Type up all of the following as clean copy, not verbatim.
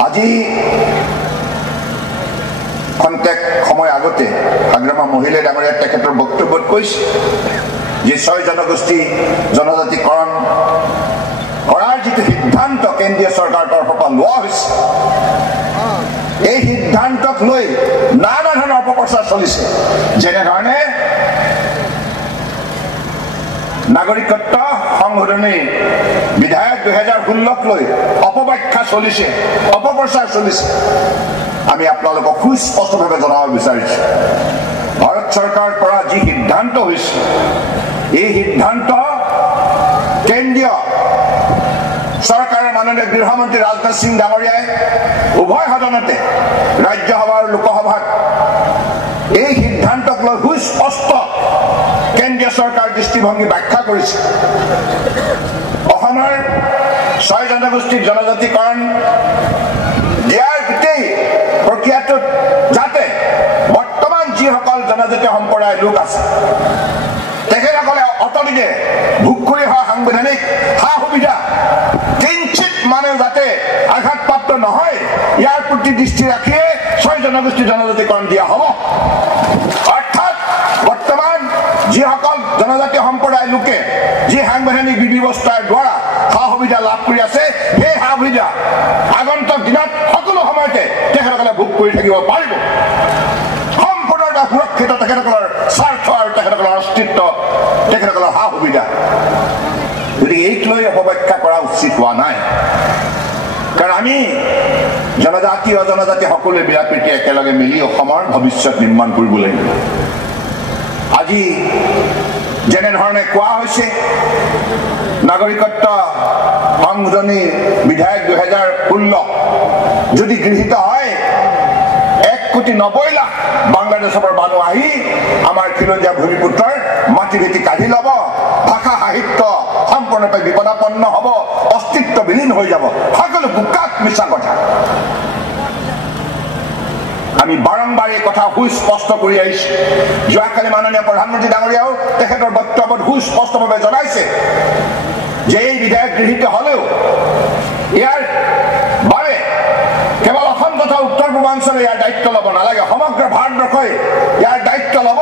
আজি খন্তেক সময় আগতে হাগ্ৰামা মহিলা ডাঙৰীয়া তেখেতৰ বক্তব্যত কৈছে যে 6 জনগোষ্ঠী জনজাতিকৰণ কৰাৰ যিটো সিদ্ধান্ত কেন্দ্ৰীয় চৰকাৰৰ তৰফৰ পৰা লোৱা হৈছে, এই সিদ্ধান্তক লৈ নানা ধৰণৰ অপপ্ৰচাৰ চলিছে। যেনেধৰণে নাগৰিকত্ব সংশোধনী বিধেয়ক 2016ক লৈ অপব্যাখ্যা চলিছে, অপপ্ৰচাৰ চলিছে। আমি আপোনালোকক সুস্পষ্টভাৱে জনাব বিচাৰিছো, ভাৰত চৰকাৰৰ পৰা যি সিদ্ধান্ত হৈছে, এই সিদ্ধান্ত কেন্দ্ৰীয় চৰকাৰৰ মাননীয় গৃহমন্ত্ৰী ৰাজনাথ সিং ডাঙৰীয়াই উভয় সদনতে ৰাজ্যসভা আৰু লোকসভাত এই সিদ্ধান্তক লৈ সুস্পষ্ট কেন্দ্ৰীয় চৰকাৰৰ দৃষ্টিভংগী ব্যাখ্যা কৰিছে। অসমৰ 6 জনগোষ্ঠীক জনজাতিকৰণ দিয়াৰ গোটেই প্ৰক্ৰিয়াটোত যাতে বৰ্তমান যিসকল জনজাতীয় সম্প্ৰদায়ৰ লোক আছে তেখেতসকলে অতদিনে ভোগ কৰি অহা সাংবিধানিক সা সুবিধা কিঞ্চিত মানে যাতে আঘাতপ্ৰাপ্ত নহয়, ইয়াৰ প্ৰতি দৃষ্টি ৰাখিয়ে 6 জনগোষ্ঠী জনজাতিকৰণ দিয়া হ'ব। অৰ্থাৎ বৰ্তমান যিসকল জনজাতীয় সম্প্ৰদায়ৰ লোকে যি সাংবিধানিক বিধি ব্যৱস্থাৰ দ্বাৰা সা সুবিধা লাভ কৰি আছে, সেই সা সুবিধা আগন্তুক দিনত সকলো সময়তে তেখেতসকলে ভোগ কৰি থাকিব পাৰিব। সম্পূৰ্ণৰূপে সুৰক্ষিত তেখেতসকলৰ স্বাৰ্থ আৰু তেখেতসকলৰ অস্তিত্ব, তেখেতসকলৰ সা সুবিধা। গতিকে এইক লৈ অপব্যাখ্যা কৰা উচিত হোৱা নাই, কাৰণ আমি জনজাতি অজনজাতি সকলোৱে মিলা প্ৰীতি একেলগে মিলি অসমৰ ভৱিষ্যত নিৰ্মাণ কৰিব লাগিব। আজি যেনেধৰণে কোৱা হৈছে নাগৰিকত্ব সংশোধনী বিধেয়ক 2016 যদি গৃহীত হয় 1,90,00,000 বাংলাদেশৰ পৰা মানুহ আহি আমাৰ খিলঞ্জীয়া ভূমিপুত্ৰৰ মাটি ভেটি কাঢ়ি ল'ব, ভাষা সাহিত্য সম্পূৰ্ণৰূপে বিপদাপন্ন হ'ব, অস্তিত্ব বিলীন হৈ যাব। সকলো বোকাত মিছা কথা। আমি বাৰম্বাৰ এই কথা সুস্পষ্ট কৰি আহিছো। যোৱাকালি মাননীয় প্ৰধানমন্ত্ৰী ডাঙৰীয়াও তেখেতৰ বক্তব্যত সুস্পষ্টভাৱে জনাইছে যে এই বিধেয়ক গৃহীত হলেও ইয়াৰ বাবে কেৱল অসম তথা উত্তৰ পূৰ্বাঞ্চলে ইয়াৰ দায়িত্ব ল'ব নালাগে, সমগ্ৰ ভাৰতবৰ্ষই ইয়াৰ দায়িত্ব ল'ব।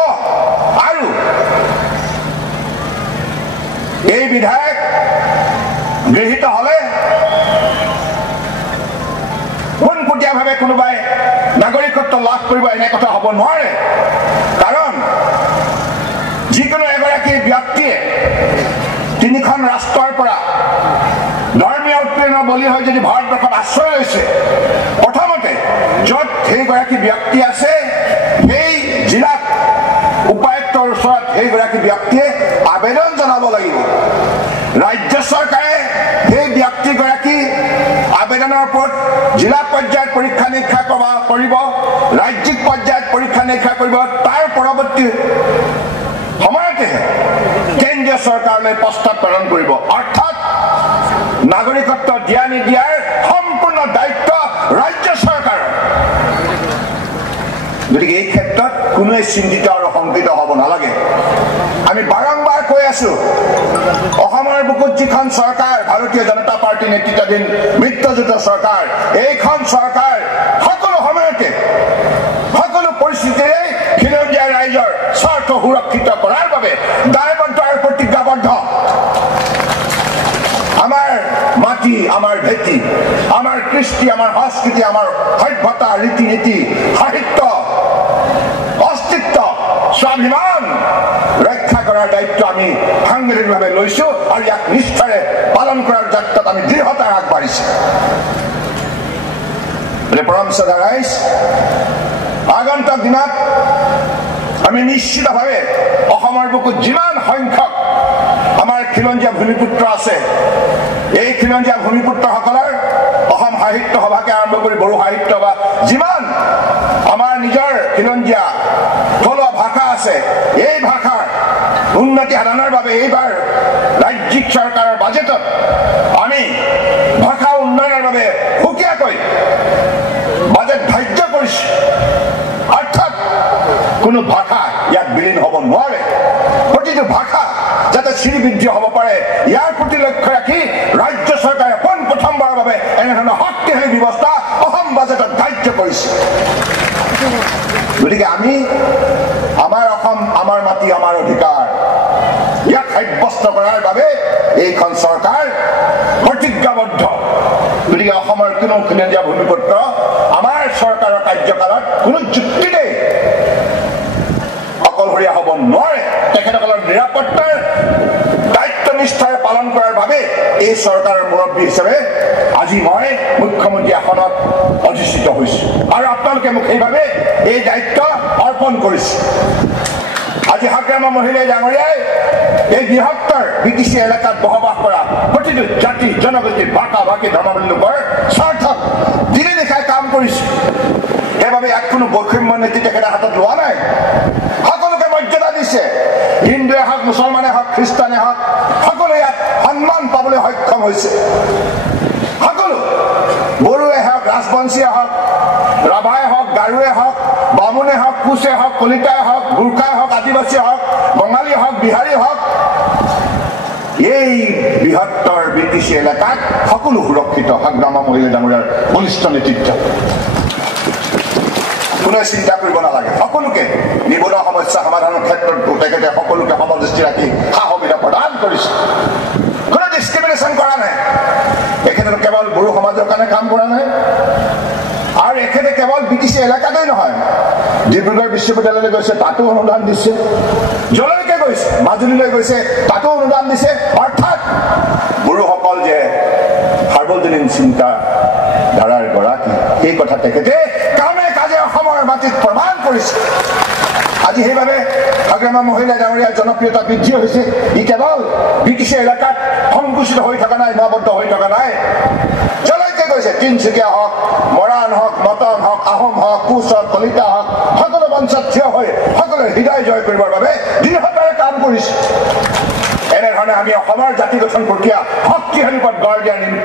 আৰু এই বিধেয়ক গৃহীত হলে পোনপটীয়াভাৱে কোনোবাই নাগৰিকত্ব লাভ কৰিব এনে কথা হ'ব নোৱাৰে। কাৰণ যিকোনো এগৰাকী ব্যক্তিয়ে 3খন ৰাষ্ট্ৰৰ পৰা ধৰ্মীয় উৎপীড়নৰ বলি হৈ যদি ভাৰতবৰ্ষত আশ্ৰয় লৈছে, প্ৰথমতে য'ত সেইগৰাকী ব্যক্তি আছে সেই জিলাত উপায়ুক্তৰ ওচৰত সেইগৰাকী ব্যক্তিয়ে আবেদন জনাব লাগিব। ৰাজ্য চৰকাৰে সেই ব্যক্তিগৰাকী আবেদনৰ ওপৰত জিলা পৰ্যায়ত পৰীক্ষা নিৰীক্ষা কৰিব, ৰাজ্যিক পৰ্যায়ত পৰীক্ষা নিৰীক্ষা কৰিব, তাৰ পৰৱৰ্তী সময়তেহে কেন্দ্ৰীয় চৰকাৰলৈ প্ৰস্তাৱ প্ৰেৰণ কৰিব। অৰ্থাৎ নাগৰিকত্ব দিয়া নিদিয়াৰ সম্পূৰ্ণ দায়িত্ব ৰাজ্য চৰকাৰৰ। গতিকে এই ক্ষেত্ৰত কোনোৱে চিন্তিত আৰু শংকিত হ'ব নালাগে। আমি বাৰম্বাৰ কৈ আছো, অসমৰ বুকুত যিখন চৰকাৰ ভাৰতীয় জনতা পাৰ্টী নেতৃত্বাধীন মিত্ৰজোঁটৰ চৰকাৰ, এইখন চৰকাৰ সকলো সময়তে সকলো পৰিস্থিতিৰে খিলঞ্জীয়া ৰাইজৰ স্বাৰ্থ সুৰক্ষিত কৰাৰ বাবে দায়বদ্ধ আৰু প্ৰতিজ্ঞাবদ্ধ। আমাৰ মাটি, আমাৰ ভেটি, আমাৰ কৃষ্টি, আমাৰ সংস্কৃতি, আমাৰ সভ্যতা, ৰীতি নীতি, সাহিত্য, অস্তিত্ব, স্বাভিমান ৰক্ষা কৰাৰ দায়িত্ব আমি সাংবিধানিকভাৱে লৈছো আৰু ইয়াক নিষ্ঠাৰে পালন কৰাৰ যাত্ৰাত আমি দৃঢ়তাৰে আগবাঢ়িছো। পৰম শ্ৰদ্ধা ৰাইজ, আগন্তুক দিনত আমি নিশ্চিতভাৱে অসমৰ বুকুত যিমান সংখ্যক আমাৰ খিলঞ্জীয়া ভূমিপুত্ৰ আছে, এই খিলঞ্জীয়া ভূমিপুত্ৰসকলৰ অসম সাহিত্য সভাকে আৰম্ভ কৰি বড়ো সাহিত্য সভা, যিমান আমাৰ নিজৰ খিলঞ্জীয়া থলুৱা ভাষা আছে, এই ভাষাৰ উন্নতি সাধনৰ বাবে এইবাৰ ৰাজ্যিক চৰকাৰৰ বাজেটত আমি ভাষা উন্নয়নৰ বাবে সুকীয়াকৈ বাজেট ধাৰ্য কৰিছো। অৰ্থাৎ কোনো ভাষা ইয়াত বিলীন হ'ব নোৱাৰে, প্ৰতিটো ভাষা যাতে শ্ৰীবৃদ্ধি হ'ব পাৰে, ইয়াৰ প্ৰতি লক্ষ্য ৰাখি ৰাজ্য চৰকাৰে পোনপ্ৰথমবাৰৰ বাবে এনেধৰণৰ শক্তিশালী ব্যৱস্থা বাজেটত ধাৰ্য কৰিছে গতিকে আমি আমাৰ অসম আমাৰ মাটি আমাৰ অধিকাৰ ইয়াক সাব্যস্ত কৰাৰ বাবে এইখন চৰকাৰ প্ৰতিজ্ঞাবদ্ধ গতিকে অসমৰ কোনো খিলঞ্জীয়া ভূমিপুত্ৰ আমাৰ চৰকাৰৰ কাৰ্যকালত কোনো যুক্তিতে অকলশৰীয়া হ'ব নোৱাৰে তেখেতসকলৰ নিৰাপত্তাৰ দায়িত্ব নিষ্ঠাৰে পালন কৰাৰ বাবে এই চৰকাৰৰ মুৰব্বী হিচাপে আজি মই মুখ্যমন্ত্ৰী আসনত অধিষ্ঠিত হৈছো আৰু আপোনালোকে মোক সেইভাৱে এই দায়িত্ব অৰ্পণ কৰিছে আজি হাগ্ৰামা মহিলাই ডাঙৰীয়াই এই বৃহত্তৰ বিটিচি এলেকাত বসবাস কৰা প্ৰতিটো জাতি জনগোষ্ঠী ভাষা ভাষী ধৰ্মাৱলী লোকৰ স্বাৰ্থত দিনে নিশাই কাম কৰিছে সেইবাবে ইয়াত কোনো বৈষম্য নীতি তেখেতে হাতত লোৱা নাই সকলোকে মৰ্যাদা দিছে হিন্দুৱে হওক মুছলমানে হওক খ্ৰীষ্টানে হওক সকলোৱে ইয়াত সন্মান পাবলৈ সক্ষম হৈছে সকলো বড়োৱে হওক ৰাজবংশীয়ে হওক ৰাভাই হওক গাৰোৱে হওক বামুণে হওক কোচে হওক কলিতাই হওক গোৰ্খাই হওক আদিবাসীয়ে হওক বঙালী হওক বিহাৰী হওক এই বৃহত্তৰ বিটিচি এলেকাত সকলো সুৰক্ষিত হাগ্ৰামা মহিলা ডাঙৰীয়াৰ বলিষ্ঠ নেতৃত্ব কোনে চিন্তা কৰিব নালাগে সকলোকে নিবনুৱা সমস্যা সমাধানৰ ক্ষেত্ৰত তেখেতে সকলোকে সমদৃষ্টি ৰাখি সা সুবিধা প্ৰদান কৰিছে কোনো ডিছক্ৰিমিনেশ্যন কৰা নাই এখেতে কেৱল বড়ো সমাজৰ কাৰণে কাম কৰা নাই আৰু এখেতে কেৱল বিটিচি এলেকাতেই নহয় ডিব্ৰুগড় বিশ্ববিদ্যালয়লৈ গৈছে তাতো অনুদান দিছে যলৈকে গৈছে মাজুলীলৈ গৈছে তাতো অনুদান দিছে অৰ্থাৎ বড়োসকল যে সাৰ্বজনীন চিন্তা ধাৰাৰ গৰাকী এই কথা তেখেতে কামে কাজে অসমৰ মাটিত প্ৰমাণ কৰিছে আজি সেইবাবে হাগ্ৰামা মহিলা ডাঙৰীয়াৰ জনপ্ৰিয়তা বৃদ্ধি হৈছে ই কেৱল বিটিচি এলেকাত সংকুচিত হৈ থকা নাই সীমাবদ্ধ হৈ থকা নাই যলৈকে গৈছে তিনিচুকীয়া হওক মৰাণ হওক মটন হওক আহোম হওক কোচ হওক কলিতা হওক সকলো মঞ্চত থিয় হৈ সকলোৱে হৃদয় জয় কৰিবৰ বাবে দৃঢ়তাৰে কাম কৰিছে এনেধৰণে আমি অসমৰ জাতি গঠন প্ৰক্ৰিয়া শক্তিশালী পথ গঢ় দিয়াৰ নিমিত্তে